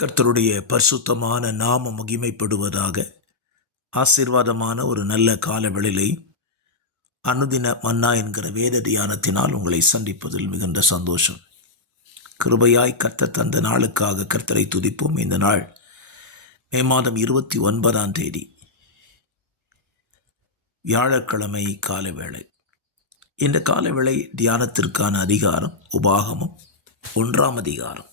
கர்த்தருடைய பரிசுத்தமான நாமம் மகிமைப்படுவதாக. ஆசீர்வாதமான ஒரு நல்ல கால வேளையிலே அனுதின மன்னா என்கிற வேத தியானத்தினால் உங்களை சந்திப்பதில் மிகுந்த சந்தோஷம். கிருபையாய் கர்த்தர் தந்த நாளுக்காக கர்த்தரை துதிப்போம். இந்த நாள் மே மாதம் 29ஆம் தேதி வியாழக்கிழமை காலவேளை. இந்த காலவேளை தியானத்திற்கான அதிகாரம் உபாகமம் 1ஆம் அதிகாரம்.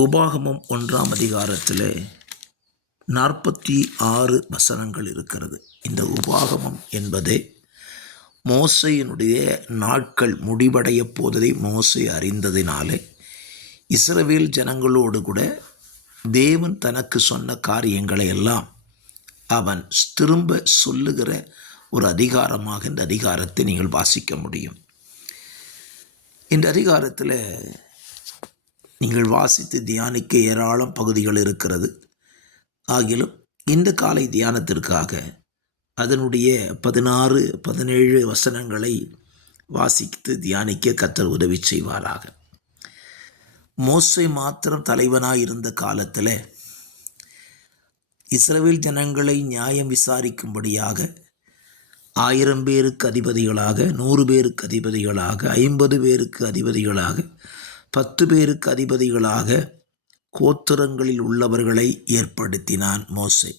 உபாகமம் 1ஆம் அதிகாரத்தில் 46 வசனங்கள் இருக்கிறது. இந்த உபாகமம் என்பதே மோசையினுடைய நாட்கள் முடிவடைய போவதை மோசே அறிந்ததினாலே இஸ்ரவேல் ஜனங்களோடு கூட தேவன் தனக்கு சொன்ன காரியங்களை எல்லாம் அவன் திரும்ப சொல்லுகிற ஒரு அதிகாரமாக இந்த அதிகாரத்தை நீங்கள் வாசிக்க முடியும். இந்த அதிகாரத்தில் நீங்கள் வாசித்து தியானிக்க ஏராளம் பகுதிகள் இருக்கிறது. ஆகிலும் இந்த காலை தியானத்திற்காக அதனுடைய 16, 17 வசனங்களை வாசித்து தியானிக்க கர்த்தர் உதவி செய்வாராக. மோசே மாத்திரம் தலைவனாய் இருந்த காலத்தில் இஸ்ரவேல் ஜனங்களை நியாயம் விசாரிக்கும்படியாக 1000 பேருக்கு அதிபதிகளாக, 100 பேருக்கு அதிபதிகளாக, 50 பேருக்கு அதிபதிகளாக, 10 பேருக்கு அதிபதிகளாக கோத்திரங்களில் உள்ளவர்களை ஏற்படுத்தினான் மோசே.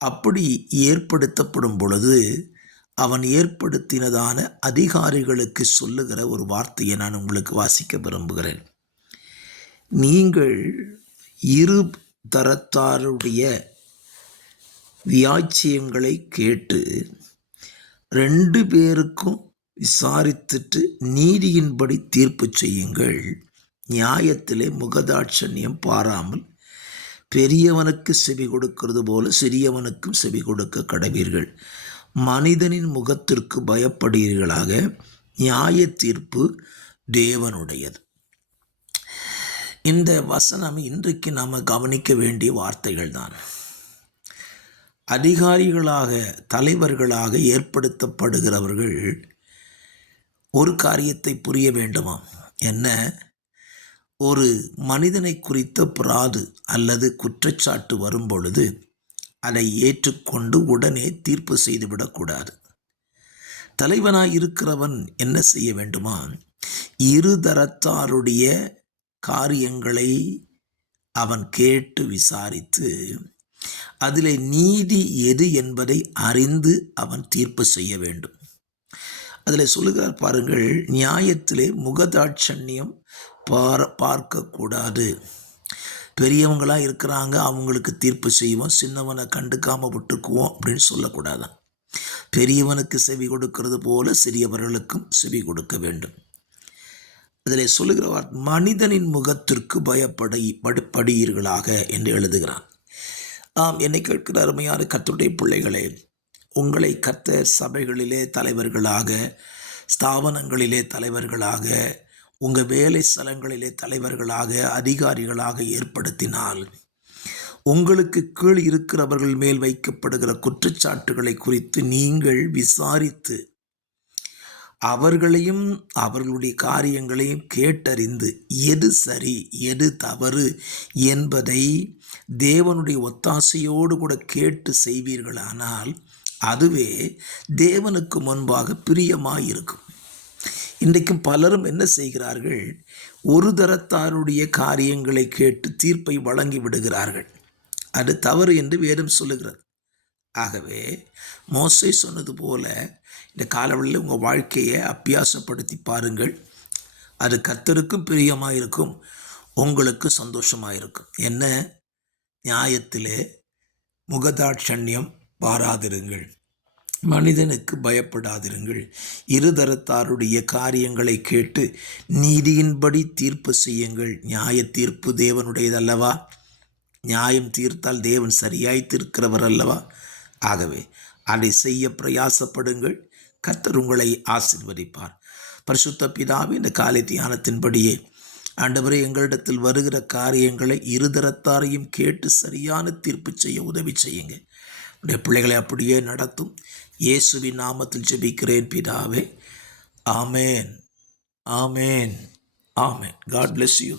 அப்படி ஏற்படுத்தப்படும் பொழுது அவன் ஏற்படுத்தினதான அதிகாரிகளுக்கு சொல்லுகிற ஒரு வார்த்தையை நான் உங்களுக்கு வாசிக்க விரும்புகிறேன். நீங்கள் இரு தரத்தாருடைய வியாச்சியங்களை கேட்டு 2 பேருக்கும் விசாரித்துட்டு நீதியின்படி தீர்ப்பு செய்யுங்கள். நியாயத்திலே முகதாட்சண்யம் பாராமல் பெரியவனுக்கு செவி கொடுக்கிறது போல சிறியவனுக்கும் செவி கொடுக்க கடவீர்கள். மனிதனின் முகத்திற்கு பயப்படுவீர்களாக. நியாய தீர்ப்பு தேவனுடையது. இந்த வசனம் இன்றைக்கு நாம் கவனிக்க வேண்டிய வார்த்தைகள் தான். அதிகாரிகளாக, தலைவர்களாக ஏற்படுத்தப்படுகிறவர்கள் ஒரு காரியத்தை புரிய வேண்டுமா? என்ன? ஒரு மனிதனை குறித்த பிராது அல்லது குற்றச்சாட்டு வரும்பொழுது அதை ஏற்றுக்கொண்டு உடனே தீர்ப்பு செய்துவிடக்கூடாது. தலைவனாய் இருக்கிறவன் என்ன செய்ய வேண்டுமா? இருதரத்தாருடைய காரியங்களை அவன் கேட்டு விசாரித்து அதில் நீதி எது என்பதை அறிந்து அவன் தீர்ப்பு செய்ய வேண்டும். அதில் சொல்லுகிறார் பாருங்கள், நியாயத்திலே முகதாட்சண்யம் பார்க்கக்கூடாது. பெரியவங்களாக இருக்கிறாங்க, அவங்களுக்கு தீர்ப்பு செய்வோம், சின்னவனை கண்டுக்காமல் விட்டுக்குவோம் அப்படின்னு சொல்லக்கூடாதான். பெரியவனுக்கு செவி கொடுக்கிறது போல சிறியவர்களுக்கும் செவி கொடுக்க வேண்டும். அதில் சொல்லுகிறவர் மனிதனின் முகத்திற்கு பயப்படுவீர்களாக என்று எழுதுகிறான். என்னை கேட்கிற அருமையான கர்த்தருடைய பிள்ளைகளே, உங்களை கர்த்தர் சபைகளிலே தலைவர்களாக, ஸ்தாபனங்களிலே தலைவர்களாக, உங்கள் வேலை ஸ்தலங்களிலே தலைவர்களாக, அதிகாரிகளாக ஏற்படுத்தினால் உங்களுக்கு கீழ் இருக்கிறவர்கள் மேல் வைக்கப்படுகிற குற்றச்சாட்டுகளை குறித்து நீங்கள் விசாரித்து அவர்களையும் அவர்களுடைய காரியங்களையும் கேட்டறிந்து எது சரி எது தவறு என்பதை தேவனுடைய ஒத்தாசையோடு கூட கேட்டு செய்வீர்களானால் அதுவே தேவனுக்கு முன்பாக பிரியமாயிருக்கும். இன்றைக்கும் பலரும் என்ன செய்கிறார்கள்? ஒரு தரத்தாருடைய காரியங்களை கேட்டு தீர்ப்பை வழங்கி விடுகிறார்கள். அது தவறு என்று வேதம் சொல்லுகிறது. ஆகவே மோசே சொன்னது போல இந்த காலவெளியில் உங்கள் வாழ்க்கையை அபியாசப்படுத்தி பாருங்கள். அது கர்த்தருக்கும் பிரியமாக இருக்கும், உங்களுக்கு சந்தோஷமாக இருக்கும். என்ன? நியாயத்திலே முகதாட்சண்யம் பாராதிருங்கள், மனிதனுக்கு பயப்படாதிருங்கள், இருதரத்தாருடைய காரியங்களை கேட்டு நீதியின்படி தீர்ப்பு செய்யுங்கள். நியாய தீர்ப்பு தேவனுடையதல்லவா? நியாயம் தீர்த்தால் தேவன் சரியாய் தீர்க்கிறவர் அல்லவா? ஆகவே அதை செய்ய பிரயாசப்படுங்கள். கர்த்தர் உங்களை ஆசீர்வதிப்பார். பரிசுத்த பிதாவே, இந்த காலை தியானத்தின்படியே ஆண்டவரே, எங்களிடத்தில் வருகிற காரியங்களை இருதரத்தாரையும் கேட்டு சரியான தீர்ப்பு செய்ய உதவி செய்யுங்க. உடைய பிள்ளைகளை அப்படியே நடத்தும். இயேசுவின் நாமத்தில் ஜெபிக்கிறேன் பிதாவே. ஆமேன், ஆமேன், ஆமேன். God bless you.